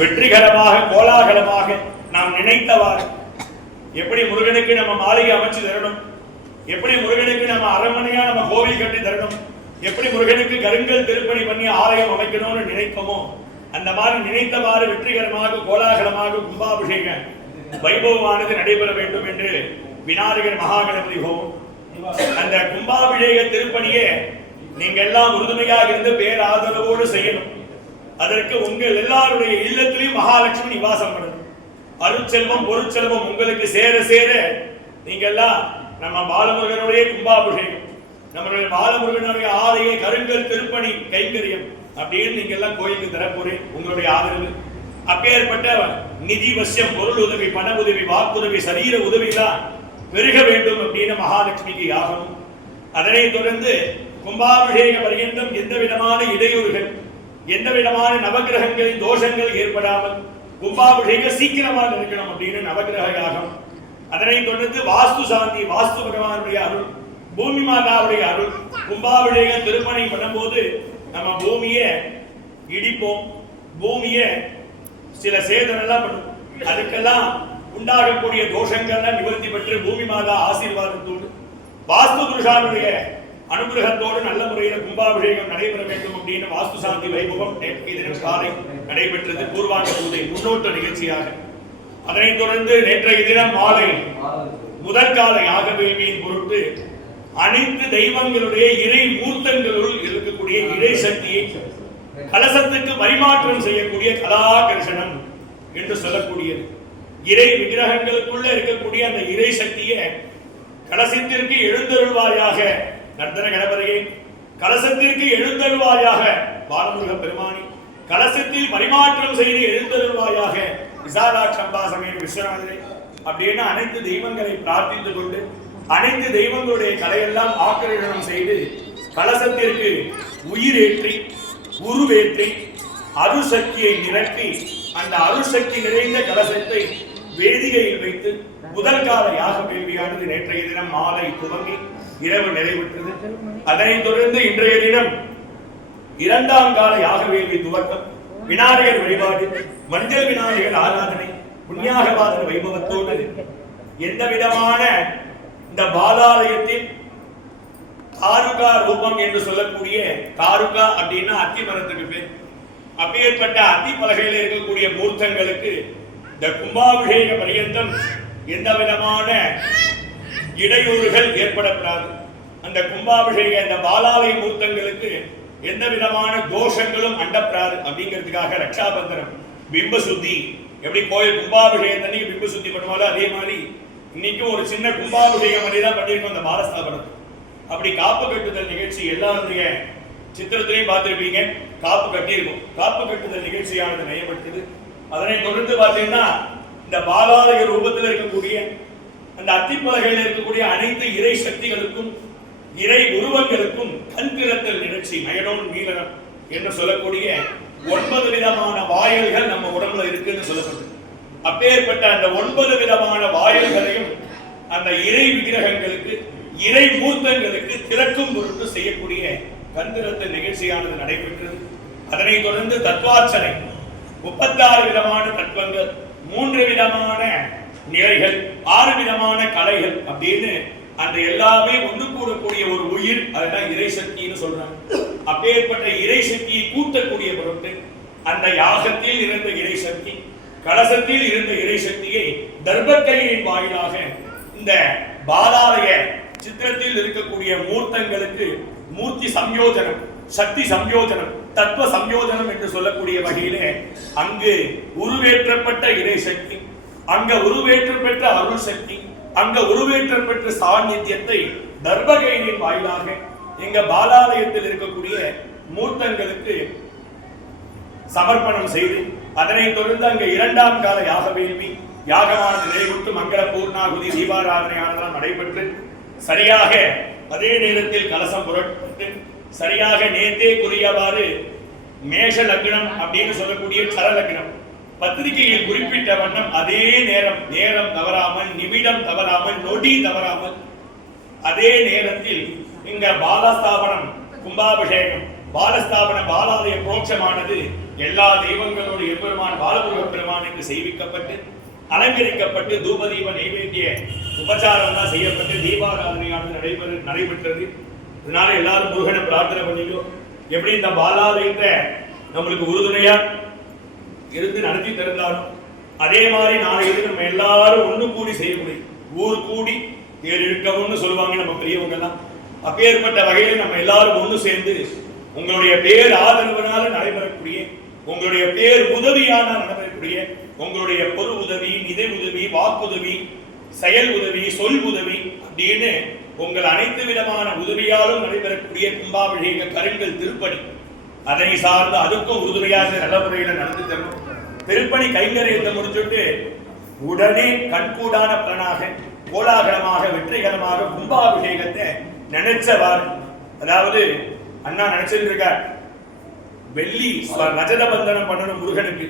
வெற்றிகரமாக கோலாகலமாக நாம் நினைத்தவாறு எப்படி முருகனுக்கு நம்ம மாளிகை அமைச்சு தரணும்? எப்படி முருகனுக்கு நம்ம அரண்மனையா நம்ம கோவில் கட்டி தரணும்? எப்படி முருகனுக்கு கருங்கல் திருப்பணி பண்ணி ஆலயம் அமைக்கணும்னு நினைப்போமோ? அந்த மாதிரி நினைத்தவாறு வெற்றிகரமாக கோலாகலமாக கும்பாபிஷேக வைபவமானது நடைபெற வேண்டும் என்று விநாயகர் மகாகணபதி ஹோம் அந்த கும்பாபிஷேக திருப்பணியே நீங்க எல்லாம் உறுதுணையாக இருந்து பேராதரவோடு செய்யணும். அதற்கு உங்கள் எல்லாருடைய இல்லத்திலையும் மகாலட்சுமி நிவாசம் பண்ணுது அருட்செல்வம் பொருட்செல்வம் உங்களுக்கு சேர சேர நீங்கெல்லாம் நம்ம பாலமுருகனுடைய கும்பாபிஷேகம் நம்மளுடைய பாலமுருகனுடைய ஆலய கருங்கல் திருப்பணி கைங்கரியம் அப்படின்னு நீங்க எல்லாம் கோயிலுக்கு தரப்போறேன் உங்களுடைய ஆதரவு. அப்பேற்பட்ட நிதி வசியம் பொருள் உதவி பண உதவி வாக்குதவி சரீர உதவிலாம் பெருக வேண்டும் அப்படின்னு மகாலட்சுமிக்கு யாகமும். அதனைத் தொடர்ந்து கும்பாபிஷேக பரியந்தம் எந்த விதமான இடையூறுகள் எந்த விதமான நவகிரகங்களின் தோஷங்கள் ஏற்படாமல் கும்பாபிஷேகம் சீக்கிரமாக இருக்கணும் அப்படின்னு நவகிரக யாகம் அதனை தொடர்ந்து வாஸ்து சாந்தி வாஸ்து பகவானுடைய அருள் பூமி மாதாவுடைய அருள் கும்பாபிஷேக திருப்பணி பண்ணும்போது நம்ம பூமியை இடிப்போம். பூமியை சில சேதனம் எல்லாம் பண்ணும். அதுக்கெல்லாம் உண்டாகக்கூடிய தோஷங்கள்லாம் நிவர்த்தி பெற்று பூமி மாதா ஆசீர்வாதத்தோடு வாஸ்து புருஷாருடைய அனுகிரகத்தோடு நல்ல முறையில் கும்பாபிஷேகம் நடைபெற வேண்டும் அப்படின்னு வாஸ்து சாந்தி வைபவம் நேற்றைய தினம் காலை நடைபெற்றது. பூர்வாங்க பூஜை முன்னோட்ட நிகழ்ச்சியாக. அதனைத் தொடர்ந்து நேற்றைய தினம் மாலை முதல் கால யாக வேள்வியின் பொருட்டு அனைத்து தெய்வங்களுடைய இறை மூர்த்தங்களுள் இருக்கக்கூடிய இறை சக்தியை கலசத்துக்கு பரிமாற்றம் செய்யக்கூடிய கலாகர்ஷணம் என்று சொல்லக்கூடியது. இறை விக்கிரகங்களுக்குள்ள இருக்கக்கூடிய அந்த இறை சக்தியை கலசத்திற்கு எழுந்தருள்வாயாக நர்த்தன கணபதியே கலசத்திற்கு எழுந்தருவாயாக பாலமுருக பெருமானி கலசத்தில் பரிமாற்றம் செய்து எழுந்தருள்வாயாக. விசாலாட்சி அம்பாசமேன் விஸ்வநாதரே. அப்படின்னு அனைத்து தெய்வங்களை பிரார்த்தித்துக் கொண்டு அனைத்து தெய்வங்களுடைய கலையெல்லாம் ஆக்கிரகணம் செய்து கலசத்திற்கு உயிரேற்றி உருவேற்றி அருசக்தியை நிரப்பி அந்த அருசக்தி நிறைந்த கலசத்தை வேதிகையில் வைத்து முதல் கால யாக வேள்வியானது நேற்றைய தினம் மாலை துவங்கி இரவு நிறைவுற்றது. அதனைத் தொடர்ந்து இன்றைய தினம் இரண்டாம் கால யாக வேள்வி துவக்கம் விநாயகர் வழிபாடு மஞ்சள் விநாயகர் ஆராதனை புண்ணியாகவாதன வைபவத்தோடு எந்த விதமான இந்த பாலாலயத்தின் காருகா ரூபம் என்று சொல்லக்கூடிய காருகா அப்படின்னா அத்தி மரத்துக்கு பேர். அப்பேற்பட்ட அத்தி பலகையில் இருக்கக்கூடிய மூர்த்தங்களுக்கு இந்த கும்பாபிஷேக பரியந்தம் எந்த விதமான இடையூறுகள் ஏற்படக்கூடாது. அந்த கும்பாபிஷேக இந்த பாலாவை மூர்த்தங்களுக்கு எந்த விதமான தோஷங்களும் அண்டப்படாது அப்படிங்கிறதுக்காக ரக்ஷாபந்தனம் பிம்ப சுத்தி. எப்படி கோயில் கும்பாபிஷேகம் அன்னைக்கு பிம்ப சுத்தி பண்ணுவாங்களோ அதே மாதிரி இன்னைக்கும் ஒரு சின்ன கும்பாபிஷேகம் மாதிரி தான் பண்ணியிருக்கோம் அந்த பாலஸ்தாபனத்தை அப்படி காப்பு கட்டுதல் நிகழ்ச்சி எல்லாருடைய சித்திரத்திலையும் பார்த்துருப்பீங்க. காப்பு கட்டியிருக்கும். காப்பு கட்டுதல் நிகழ்ச்சியானது நயப்பட்டது அதனை தொடர்ந்து பார்த்தீங்கன்னா இந்த பாலாலய ரூபத்தில் இருக்கக்கூடிய அந்த அத்திப்பலகையில் இருக்கக்கூடிய அனைத்து இறை சக்திகளுக்கும் இறை உருவங்களுக்கும் கண் திறத்தல் நிகழ்ச்சி மயனோன் மீளனம் என்று சொல்லக்கூடிய ஒன்பது விதமான வாயில்கள் நம்ம உடம்புல இருக்குன்னு சொல்லப்படுது அப்பேற்பட்ட அந்த ஒன்பது விதமான வாயில்களையும் அந்த இறை விக்கிரகங்களுக்கு இறை மூர்த்தங்களுக்கு திறக்கும் பொருட்டு செய்யக்கூடிய கந்திரத்த நிகழ்ச்சியானது நடைபெற்றது. அதனைத் தொடர்ந்து தத்வார்ச்சனை முப்பத்தாறு விதமான தத்துவங்கள் மூன்று விதமான நிலைகள் ஆறு விதமான கலைகள் அப்படின்னு அந்த எல்லாமே ஒன்று கூடக்கூடிய ஒரு உயிர் அதுதான் இறை சக்தின்னு சொல்றாங்க. அப்பேற்பட்ட இறை சக்தியை கூட்டக்கூடிய பொருட்டு அந்த யாகத்தில் இருந்த இறை சக்தி கலசத்தில் இருந்த இறை சக்தியை தர்பக்கையின் வாயிலாக இந்த பாலாலய சித்திரத்தில் இருக்கக்கூடிய மூர்த்தங்களுக்கு மூர்த்தி சம்யோஜனம் சக்தி சம்யோஜனம் தத்துவ சம்யோஜனம் என்று சொல்லக்கூடிய வகையிலே அங்கு உருவேற்றப்பட்ட இறை சக்தி. அங்க உருவேற்றப்பட்ட அருள் சக்தி அங்க பெற்ற சாநித்தியத்தை தர்பகையின் வாயிலாக எங்க பாலாலயத்தில் இருக்கக்கூடிய மூர்த்தங்களுக்கு சமர்ப்பணம் செய்து அதனைத் தொடர்ந்து அங்க இரண்டாம் கால யாக வேள்வி யாகமானது நிறைவுற்று மங்கள பூர்ணாகுதி தீபாராதனையானதெல்லாம் நடைபெற்று சரியாக அதே நேரத்தில் கலசம் புரட்டு சரியாக நேத்தே குறியவாறு மேஷ லக்னம் அப்படின்னு சொல்லக்கூடிய கர லக்னம். பத்திரிகையில் குறிப்பிட்ட வண்ணம் அதே நேரம் நேரம் தவறாமல் நிமிடம் தவறாமல் நொடி தவறாமல் அதே நேரத்தில் இங்க பாலஸ்தாபனம் கும்பாபிஷேகம் பாலஸ்தாபன பாலாலய புரோட்சமானது எல்லா தெய்வங்களோடு எம்பெருமான் பாலமுருக பெருமானுக்கு செய்விக்கப்பட்டு அலங்கரிக்கப்பட்டு தூபதீப நைவேத்திய உபச்சாரம் தான் செய்யப்பட்டு தீபாராதனையானது நடைபெற நடைபெற்றது. இதனால எல்லாரும் முருகனை பிரார்த்தனை பண்ணிக்கோ எப்படி இந்த பாலாலயத்தை நம்மளுக்கு உறுதுணையா இருந்து நடத்தி திறந்தாலும் அதே மாதிரி நாளைக்கு நம்ம எல்லாரும் ஒன்று கூடி செய்யக்கூடிய ஊர் கூடி தேர் இழுக்கவும்னு சொல்லுவாங்க நம்ம பெரியவங்க எல்லாம் அப்பேற்பட்ட வகையில் நம்ம எல்லாரும் ஒன்று சேர்ந்து உங்களுடைய பேர் ஆதரவினால நடைபெறக்கூடிய உங்களுடைய பேர் உதவியான நடைபெறக்கூடிய உங்களுடைய பொரு உதவி நிதி உதவி வாக்குதவி செயல் உதவி சொல் உதவி அப்படின்னு உங்கள் அனைத்து விதமான உதவியாலும் நடைபெறக்கூடிய கும்பாபிஷேக கருங்கள் திருப்பணி. அதை சார்ந்து அதுக்கும் உறுதுணையாக நல்ல முறையில் நடந்து தரணும். திருப்பணி கைங்கரியத்தை முடிச்சுட்டு உடனே கண்கூடான பலனாக கோலாகலமாக வெற்றிகரமாக கும்பாபிஷேகத்தை நினைச்சவார் அதாவது அண்ணா நினைச்சிருக்கார் வெள்ளி ரஜத பந்தனம் பண்ணணும் முருகனுக்கு.